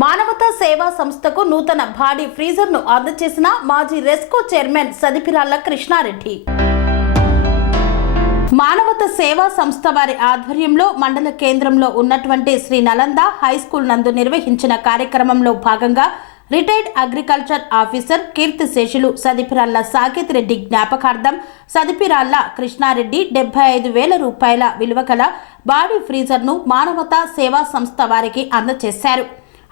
మానవతా సేవా సంస్థకు నూతన బాడీ ఫ్రీజర్ను అందజేసిన మాజీ రెస్కో చైర్మన్ సదిపిరాళ్ల కృష్ణారెడ్డి. మానవతా సేవా సంస్థ వారి ఆధ్వర్యంలో మండల కేంద్రంలో ఉన్నటువంటి శ్రీ నలంద హై స్కూల్ నందు నిర్వహించిన కార్యక్రమంలో భాగంగా రిటైర్డ్ అగ్రికల్చర్ ఆఫీసర్ కీర్తిశేషులు సదిపిరాళ్ల సాకేత్ రెడ్డి జ్ఞాపకార్థం సదిపిరాళ్ల కృష్ణారెడ్డి 75,000 రూపాయల విలువ గల బాడీ ఫ్రీజర్ను మానవతా సేవా సంస్థ వారికి అందజేశారు.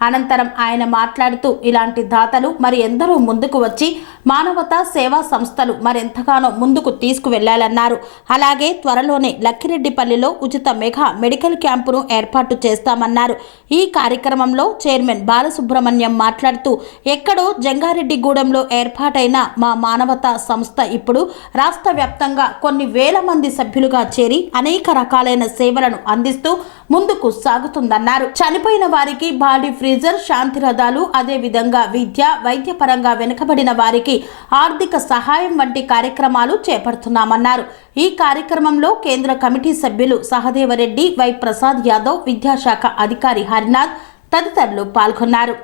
అనంతరం ఆయన మాట్లాడుతూ ఇలాంటి దాతలు మరి ఎందరో ముందుకు వచ్చి మానవతా సేవా సంస్థలు మరెంతగానో ముందుకు తీసుకువెళ్లాలన్నారు. అలాగే త్వరలోనే లక్కిరెడ్డిపల్లిలో ఉచిత మెగా మెడికల్ క్యాంపును ఏర్పాటు చేస్తామన్నారు. ఈ కార్యక్రమంలో చైర్మన్ బాలసుబ్రహ్మణ్యం మాట్లాడుతూ ఎక్కడో జంగారెడ్డిగూడెంలో ఏర్పాటైన మా మానవతా సంస్థ ఇప్పుడు రాష్ట్ర వ్యాప్తంగా కొన్ని వేల మంది సభ్యులుగా చేరి అనేక రకాలైన సేవలను అందిస్తూ ముందుకు సాగుతుందన్నారు. చనిపోయిన వారికి బాడీ ఫ్రీజర్, శాంతి రథాలు, అదేవిధంగా విద్య, వైద్యపరంగా వెనుకబడిన వారికి ఆర్థిక సహాయం వంటి కార్యక్రమాలు చేపడుతున్నామన్నారు. ఈ కార్యక్రమంలో కేంద్ర కమిటీ సభ్యులు సహదేవరెడ్డి, వై ప్రసాద్ యాదవ్, విద్యాశాఖ అధికారి హరినాథ్ తదితరులు పాల్గొన్నారు.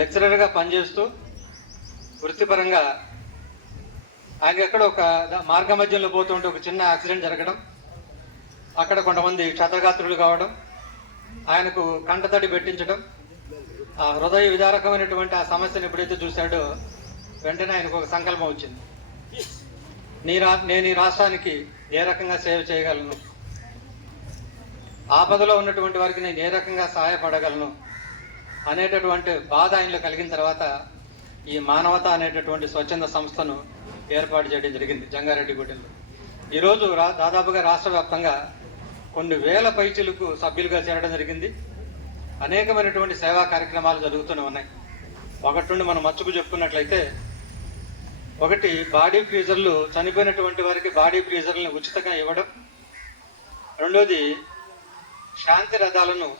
లెక్చరర్గా పనిచేస్తూ వృత్తిపరంగా ఆయన ఎక్కడ ఒక మార్గ మధ్యంలో పోతుంటే ఒక చిన్న యాక్సిడెంట్ జరగడం, అక్కడ కొంతమంది క్షతగాత్రులు కావడం, ఆయనకు కంటతడి పెట్టించడం, ఆ హృదయ విదారకమైనటువంటి ఆ సమస్యను ఎప్పుడైతే చూశాడో వెంటనే ఆయనకు ఒక సంకల్పం వచ్చింది. నేను ఈ రాష్ట్రానికి ఏ రకంగా సేవ చేయగలను, ఆపదలో ఉన్నటువంటి వారికి నేను ఏ రకంగా సహాయపడగలను అనేటటువంటి బాధ ఆయనలో కలిగిన తర్వాత ఈ మానవత అనేటటువంటి స్వచ్ఛంద సంస్థను ఏర్పాటు చేయడం జరిగింది జంగారెడ్డిగూడెంలో. ఈరోజు దాదాపుగా రాష్ట్ర వ్యాప్తంగా కొన్ని వేల పైచీలకు సభ్యులుగా చేరడం జరిగింది. అనేకమైనటువంటి సేవా కార్యక్రమాలు జరుగుతూనే ఉన్నాయి. ఒకటి నుండి మనం మచ్చుకు చెప్పుకున్నట్లయితే, ఒకటి బాడీ ఫ్రీజర్లు, చనిపోయినటువంటి వారికి బాడీ ఫ్రీజర్లను ఉచితంగా ఇవ్వడం. రెండోది శాంతి రథాలను,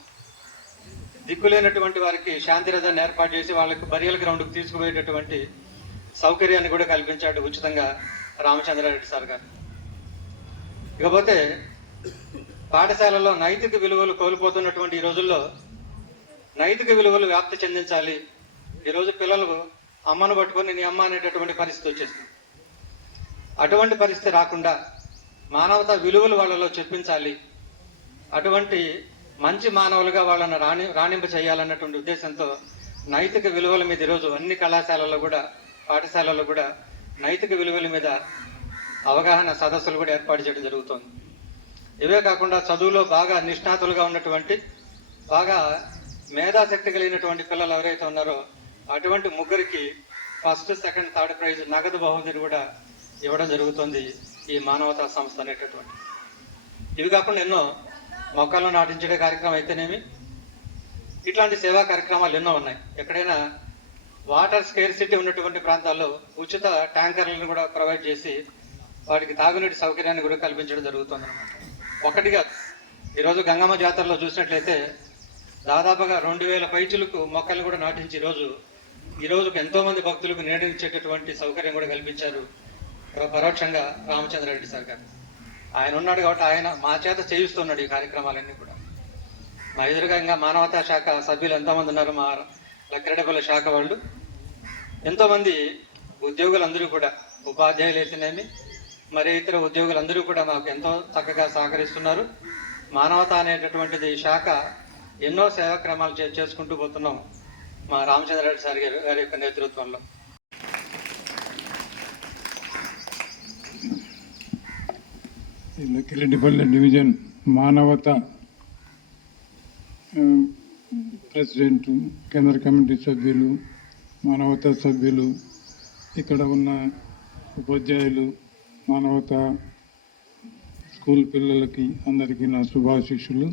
దిక్కులేనటువంటి వారికి శాంతి రథాన్ని ఏర్పాటు చేసి వాళ్ళకు బరియల్ గ్రౌండ్కి తీసుకుపోయేటటువంటి సౌకర్యాన్ని కూడా కల్పించాడు ఉచితంగా రామచంద్రారెడ్డి సార్ గారు. ఇకపోతే పాఠశాలలో నైతిక విలువలు కోల్పోతున్నటువంటి ఈ రోజుల్లో నైతిక విలువలు వ్యాప్తి చెందించాలి. ఈరోజు పిల్లలు అమ్మను పట్టుకొని నీ అమ్మ అనేటటువంటి పరిస్థితి వచ్చేసింది. అటువంటి పరిస్థితి రాకుండా మానవతా విలువలు వాళ్ళలో చెప్పించాలి. అటువంటి మంచి మానవులుగా వాళ్ళని రాణింప చేయాలన్నటువంటి ఉద్దేశంతో నైతిక విలువల మీద ఈరోజు అన్ని కళాశాలల్లో కూడా, పాఠశాలల్లో కూడా నైతిక విలువల మీద అవగాహన సదస్సులు కూడా ఏర్పాటు చేయడం జరుగుతోంది. ఇవే కాకుండా చదువులో బాగా నిష్ణాతులుగా ఉన్నటువంటి, బాగా మేధాశక్తి కలిగినటువంటి పిల్లలు ఎవరైతే ఉన్నారో అటువంటి ముగ్గురికి ఫస్ట్, సెకండ్, థర్డ్ ప్రైజ్ నగదు బహుమతిని కూడా ఇవ్వడం జరుగుతుంది ఈ మానవతా సంస్థ అనేటటువంటి. ఇవి కాకుండా ఎన్నో మొక్కలను నాటించే కార్యక్రమం అయితేనేమి, ఇట్లాంటి సేవా కార్యక్రమాలు ఎన్నో ఉన్నాయి. ఎక్కడైనా వాటర్ స్కేర్సిటీ ఉన్నటువంటి ప్రాంతాల్లో ఉచిత ట్యాంకర్లను కూడా ప్రొవైడ్ చేసి వాటికి తాగునీటి సౌకర్యాన్ని కూడా కల్పించడం జరుగుతుంది అన్నమాట. ఒకటిగా ఈరోజు గంగమ్మ జాతరలో చూసినట్లయితే దాదాపుగా 2,000 పైచులకు మొక్కలు కూడా నాటించి ఈరోజు ఎంతో మంది భక్తులకు నీడనిచ్చేటటువంటి సౌకర్యం కూడా కల్పించారు పరోక్షంగా రామచంద్రారెడ్డి సార్ గారు. ఆయన ఉన్నాడు కాబట్టి ఆయన మా చేత చేయిస్తున్నాడు ఈ కార్యక్రమాలన్నీ కూడా. మా ఎదురుగా ఇంకా మానవతా శాఖ సభ్యులు ఎంతోమంది ఉన్నారు, మా లక్కిరెడ్డిపల్లి శాఖ వాళ్ళు, ఎంతోమంది ఉద్యోగులందరూ కూడా, ఉపాధ్యాయులు అయితేనేమి మరి ఇతర ఉద్యోగులందరూ కూడా మాకు ఎంతో చక్కగా సహకరిస్తున్నారు. మానవత అనేటటువంటిది శాఖ ఎన్నో సేవాక్రమాలు చేసుకుంటూ పోతున్నాం మా రామచంద్రారెడ్డి సార్ గారి యొక్క నేతృత్వంలో. లక్కిరెడ్డిపల్లి డివిజన్ మానవత ప్రెసిడెంట్, కేంద్ర కమిటీ సభ్యులు, మానవతా సభ్యులు, ఇక్కడ ఉన్న ఉపాధ్యాయులు, మానవత స్కూల్ పిల్లలకి అందరికీ నా శుభాశీస్సులు.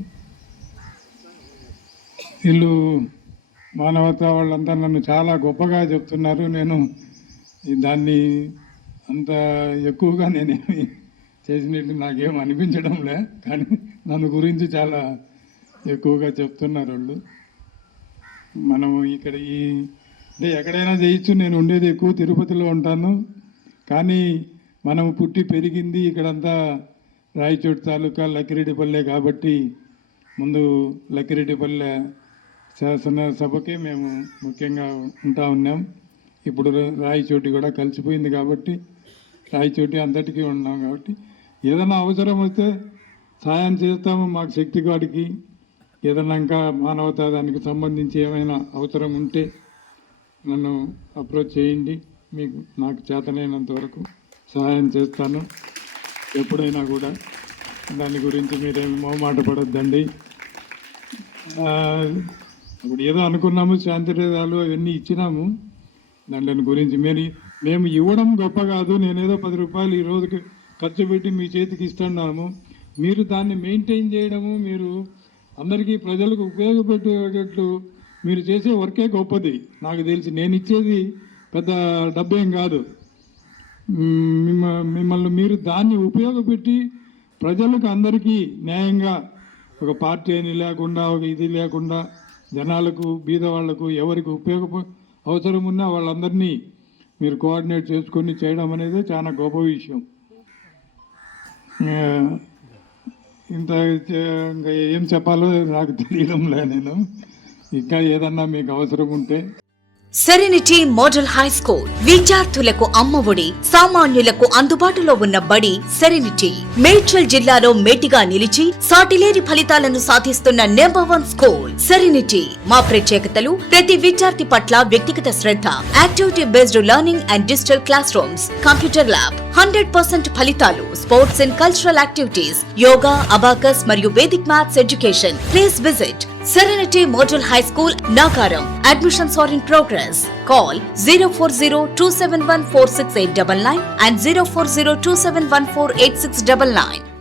వీళ్ళు మానవత వాళ్ళంతా నన్ను చాలా గొప్పగా చెప్తున్నారు. నేను దాన్ని అంత ఎక్కువగా నేనేమి చేసినట్టు నాకేం అనిపించడంలే, కానీ నన్ను గురించి చాలా ఎక్కువగా చెప్తున్నారు వాళ్ళు. మనము ఇక్కడ అంటే ఎక్కడైనా చేయొచ్చు. నేను ఉండేది ఎక్కువ తిరుపతిలో ఉంటాను, కానీ మనం పుట్టి పెరిగింది ఇక్కడంతా రాయచోటి తాలూకా లక్కిరెడ్డిపల్లె కాబట్టి ముందు లక్కిరెడ్డిపల్లె శాసనసభకి మేము ముఖ్యంగా ఉంటా ఉన్నాం. ఇప్పుడు రాయచోటి కూడా కలిసిపోయింది కాబట్టి రాయచోటి అంతటికీ ఉన్నాం కాబట్టి ఏదైనా అవసరం వస్తే సాయం చేస్తాము. మాకు శక్తి కాడికి ఏదన్నా ఇంకా మానవతా దానికి సంబంధించి ఏమైనా అవసరం ఉంటే నన్ను అప్రోచ్ చేయండి. మీకు నాకు చేతనైనంత వరకు సహాయం చేస్తాను. ఎప్పుడైనా కూడా దాని గురించి మీరేమి మొహమాట పడొద్దండి. ఇప్పుడు ఏదో అనుకున్నాము, శాంతిరేదాలు అవన్నీ ఇచ్చినాము. దాని గురించి మేము ఇవ్వడం గొప్ప కాదు. నేనేదో 10 రూపాయలు ఈ రోజుకి ఖర్చు పెట్టి మీ చేతికి ఇస్తున్నాము. మీరు దాన్ని మెయింటైన్ చేయడము, మీరు అందరికీ ప్రజలకు ఉపయోగపెట్టేటట్లు మీరు చేసే వర్కే గొప్పది. నాకు తెలిసి నేను ఇచ్చేది పెద్ద డబ్బేం కాదు. మిమ్మల్ని మీరు దాన్ని ఉపయోగపెట్టి ప్రజలకు అందరికీ న్యాయంగా ఒక పార్టీ అని లేకుండా ఒక ఇది లేకుండా జనాలకు బీద వాళ్లకు ఎవరికి అవసరం ఉన్నా వాళ్ళందరినీ మీరు కోఆర్డినేట్ చేసుకొని చేయడం అనేది చాలా గొప్ప విషయం. ఇంకా ఏం చెప్పాలో నాకు తెలియడంలే. నేను ఇంకా ఏదన్నా మీకు అవసరం ఉంటే సెరెనిటీ మోడల్ హై స్కూల్ విద్యార్థులకు అమ్మఒడి, సామాన్యులకు అందుబాటులో ఉన్న బడి సెరెనిటీ. మేడ్చల్ జిల్లాలో మేటిగా నిలిచి సాటిలేని ఫలితాలను సాధిస్తున్న #1 స్కూల్ సెరెనిటీ. మా ప్రత్యేకతలు ప్రతి విద్యార్థి పట్ల వ్యక్తిగత శ్రద్ధ, activity based learning and digital classrooms, computer lab, 100% ఫలితాలు, sports and cultural activities, yoga, abacus మరియు Vedic maths education. Please visit Serenity Model High School, Nagaram. Admissions are in progress. Call 040-271-46899 and 040-271-48699.